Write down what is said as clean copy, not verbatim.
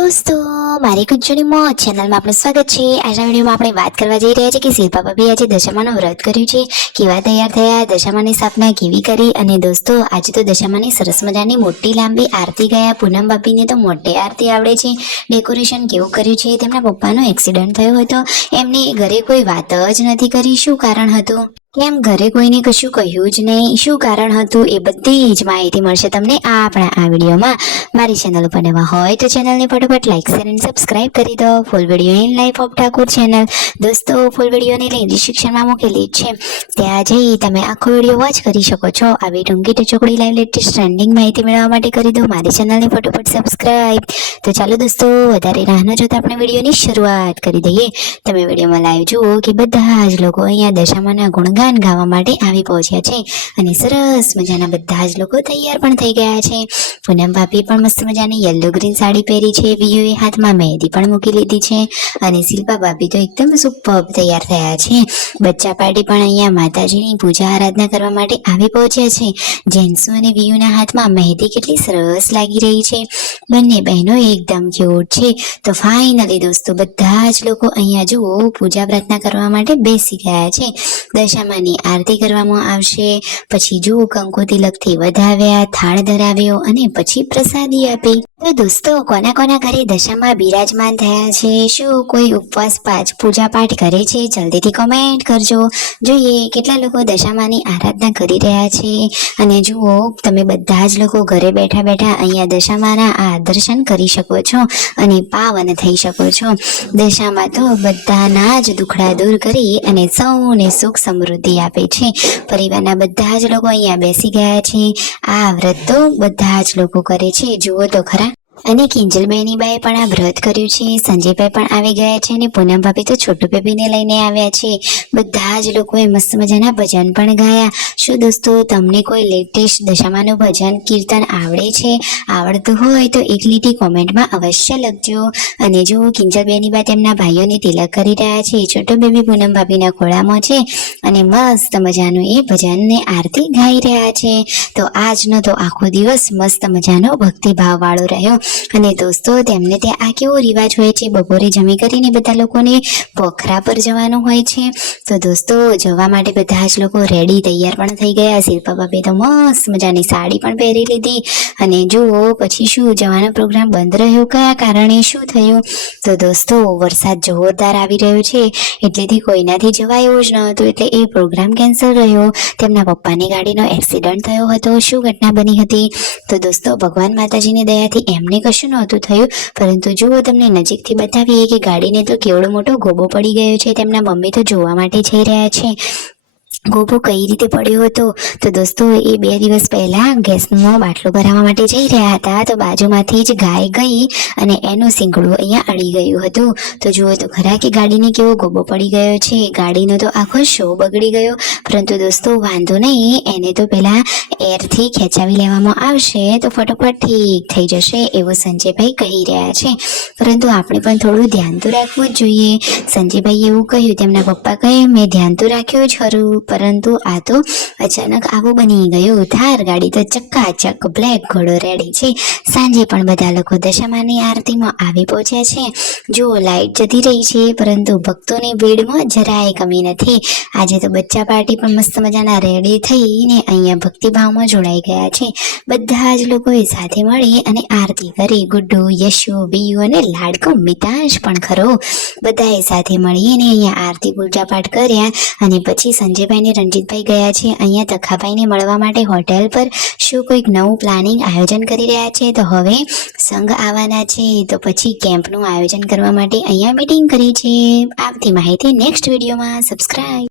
दोस्तों मारी गुज्जोनी मौज चेनल में आपનું સ્વાગત છે। આજના વિડીયોમાં આપણે વાત કરવા જઈ રહ્યા છીએ કે શિલ્પા ભાભી આજે દશામાનું વ્રત કર્યું છે, કેવા તૈયાર થયા, દશામાની સ્થાપના કેવી કરી। અને દોસ્તો આજે તો દશામાની સરસ મજાની મોટી લાંબી આરતી ગયા। પૂનમ ભાભીને તો મોટી આરતી આવડે છે। ડેકોરેશન કેવું કર્યું છે, તેમના પપ્પાનો એક્સિડન્ટ થયો હતો, એમને ઘરે કોઈ વાત જ નથી કરી। શું કારણ હતું, કેમ ઘરે કોઈને કશું કહ્યું જ નહીં, શું કારણ હતું, એ બધી જ માહિતી મળશે તમને આપણા આ વિડીયોમાં। મારી ચેનલ ઉપર નવા હોય તો ચેનલને ફટાફટ લાઈક શેર અને સબસ્ક્રાઇબ કરી દો। Full video in life of Thakor channel દોસ્તો ફૂલ વિડીયોની લિંક ડિસ્ક્રિપ્શનમાં મૂકેલી છે, ત્યાં જઈ તમે આખો વિડીયો વોચ કરી શકો છો। આવી ટૂંકી ટચોકડી લાઈવ લેટેસ્ટ ટ્રેન્ડિંગ માહિતી મેળવવા માટે કરી દો મારી ચેનલને ફટાફટ સબસ્ક્રાઇબ। તો ચાલો દોસ્તો વધારે રાહ ન જોતા આપણે વિડીયોની શરૂઆત કરી દઈએ। તમે વિડીયોમાં લાઈવ જુઓ કે બધા જ લોકો અહીંયા દશામાના ગુણગાન ગાવા માટે આવી પહોંચ્યા છે અને સરસ મજાના બધા જ લોકો તૈયાર પણ થઈ ગયા છે। પૂનમ ભાભી પણ મસ્ત મજાની યલો ગ્રીન સાડી પહેરી છે, વિયુએ હાથમાં મહેંદી પણ મૂકી લીધી છે અને શિલ્પા ભાભી તો એકદમ સુપર્બ તૈયાર થયા છે। બચ્ચા પાર્ટી પણ અહીંયા માતાજીની પૂજા આરાધના કરવા માટે આવી પહોંચ્યા છે। જેન્સુ અને વિયુના હાથમાં મહેંદી કેટલી સરસ લાગી રહી છે, બંને બહેનો એકદમ ક્યુટ છે। તો ફાઇનલી દોસ્તો બધા જ લોકો અહીંયા જુઓ પૂજા પ્રાર્થના કરવા માટે બેસી ગયા છે। દશામાની આરતી કરવામાં આવશે, પછી જુઓ કંકુ તિલકથી વધાવ્યા, થાળ ધરાવ્યો અને પછી પ્રસાદી આપી। તો દોસ્તો કોના કોના ઘરે દશામાં બિરાજમાન થયા છે, શું કોઈ ઉપવાસ પૂજા પાઠ કરે છે, જલ્દીથી કોમેન્ટ કરજો। જોઈએ કેટલા લોકો દશામાની આરાધના કરી રહ્યા છે। અને જુઓ તમે બધા જ લોકો ઘરે બેઠા બેઠા અહીંયા દશામાના આ દર્શન કરી શકો છો અને પાવન થઈ શકો છો। દશામાં તો બધાના જ દુખડા દૂર કરી અને સૌને સુખ સમૃદ્ધિ આપે છે। પરિવારના બધા જ લોકો અહીંયા બેસી ગયા છે। આ વ્રત તો બધા જ લોકો કરે છે, જુઓ તો ખરા। અને કિંજલબેની બાએ પણ આ વ્રત કર્યું છે, સંજયભાઈ પણ આવી ગયા છે અને પૂનમ ભાભી તો છોટુ બેબીને લઈને આવ્યા છે। બધા જ લોકોએ મસ્ત મજાના ભજન પણ ગાયા। શું દોસ્તો તમને કોઈ લેટેસ્ટ દશામાનું ભજન કીર્તન આવડે છે? આવડતું હોય તો એક લીટી કોમેન્ટમાં અવશ્ય લખજો। અને જો કિંજલબેની બા તેમના ભાઈઓને તિલક કરી રહ્યા છે, છોટુ બેબી પૂનમ ભાભીના ખોળામાં છે અને મસ્ત મજાનું એ ભજનને આરતી ગાઈ રહ્યા છે। તો આજનો તો આખો દિવસ મસ્ત મજાનો ભક્તિભાવ વાળો રહ્યો। અને દોસ્તો તેમને ત્યાં આ કેવો રિવાજ હોય છે, બપોરે જમી કરીને બધા લોકોને પોખરા પર જવાનું હોય છે। તો દોસ્તો જવા માટે બધા જ લોકો રેડી તૈયાર પણ થઈ ગયા। શિલ્પા ભાભી તો મસ્ત મજાની સાડી પણ પહેરી લીધી અને જુઓ પછી શું જવાનો પ્રોગ્રામ બંધ રહ્યો, કયા કારણે, શું થયું? તો દોસ્તો વરસાદ જોરદાર આવી રહ્યો છે એટલેથી કોઈનાથી જવાય એવું જ ન હતું, એટલે એ પ્રોગ્રામ કેન્સલ રહ્યો। તેમના પપ્પાની ગાડીનો એક્સિડન્ટ થયો હતો, શું ઘટના બની હતી? તો દોસ્તો ભગવાન માતાજીની દયાથી એમને કશું નહોતું થયું, પરંતુ જુઓ તમને નજીકથી બતાવીએ કે ગાડીને તો કેવડો મોટો ગોબો પડી ગયો છે। તેમના મમ્મી તો જોવા માટે જઈ રહ્યા છે ગોબો કઈ રીતે પડ્યો હતો। તો દોસ્તો એ 2 દિવસ પહેલા ગેસનો બાટલો ભરાવવા માટે જઈ રહ્યા હતા, તો બાજુમાંથી જ ગાય ગઈ અને એનું શીંગડું અહીંયા અડી ગયું હતું। તો જુઓ તો ખરા કે ગાડીને કેવો ગોબો પડી ગયો છે, ગાડીનો તો આખો શો બગડી ગયો। પરંતુ દોસ્તો વાંધો નહીં, એને તો પેલા એરથી ખેંચાવી લેવામાં આવશે તો ફટોફટ ઠીક થઈ જશે એવું સંજયભાઈ કહી રહ્યા છે। પરંતુ આપણે પણ થોડું ધ્યાન તો રાખવું જ જોઈએ। સંજયભાઈ એવું કહ્યું, તેમના પપ્પા કહે મેં ધ્યાન તો રાખ્યું જ ખરું, પરંતુ આ તો અચાનક આવું બની ગયું। થાર ગાડી તો ચક્કાચક બ્લેક ઘોડો રેડી છે। સાંજે પણ બધા લોકો દશામાની આરતીમાં આવી પહોંચ્યા છે। જો લાઈટ જતી રહી છે પરંતુ ભક્તોની ભીડમાં જરાય કમી નથી। આજે તો બચ્ચા પાર્ટી પણ મસ્ત મજાના રેડી થઈને અહીંયા ભક્તિભાવમાં જોડાઈ ગયા છે। બધા જ લોકોએ સાથે મળી અને આરતી કરી। ગુડ્ડુ, યશુ, વિયુ અને લાડકો મિતાંશ પણ ખરો, બધાએ સાથે મળીને અહીંયા આરતી પૂજા પાઠ કર્યા અને પછી સંજયભાઈ ને રણજીતભાઈ ગયા છે અહીંયા તખાભાઈને મળવા માટે હોટેલ પર। શું કોઈક નવું પ્લાનિંગ આયોજન કરી રહ્યા છે? તો હવે સંઘ આવવાના છે, તો પછી કેમ્પનું આયોજન કરવા માટે અહીંયા મીટિંગ કરી છે। આવતી માહિતી નેક્સ્ટ વિડીયોમાં। સબસ્ક્રાઇબ।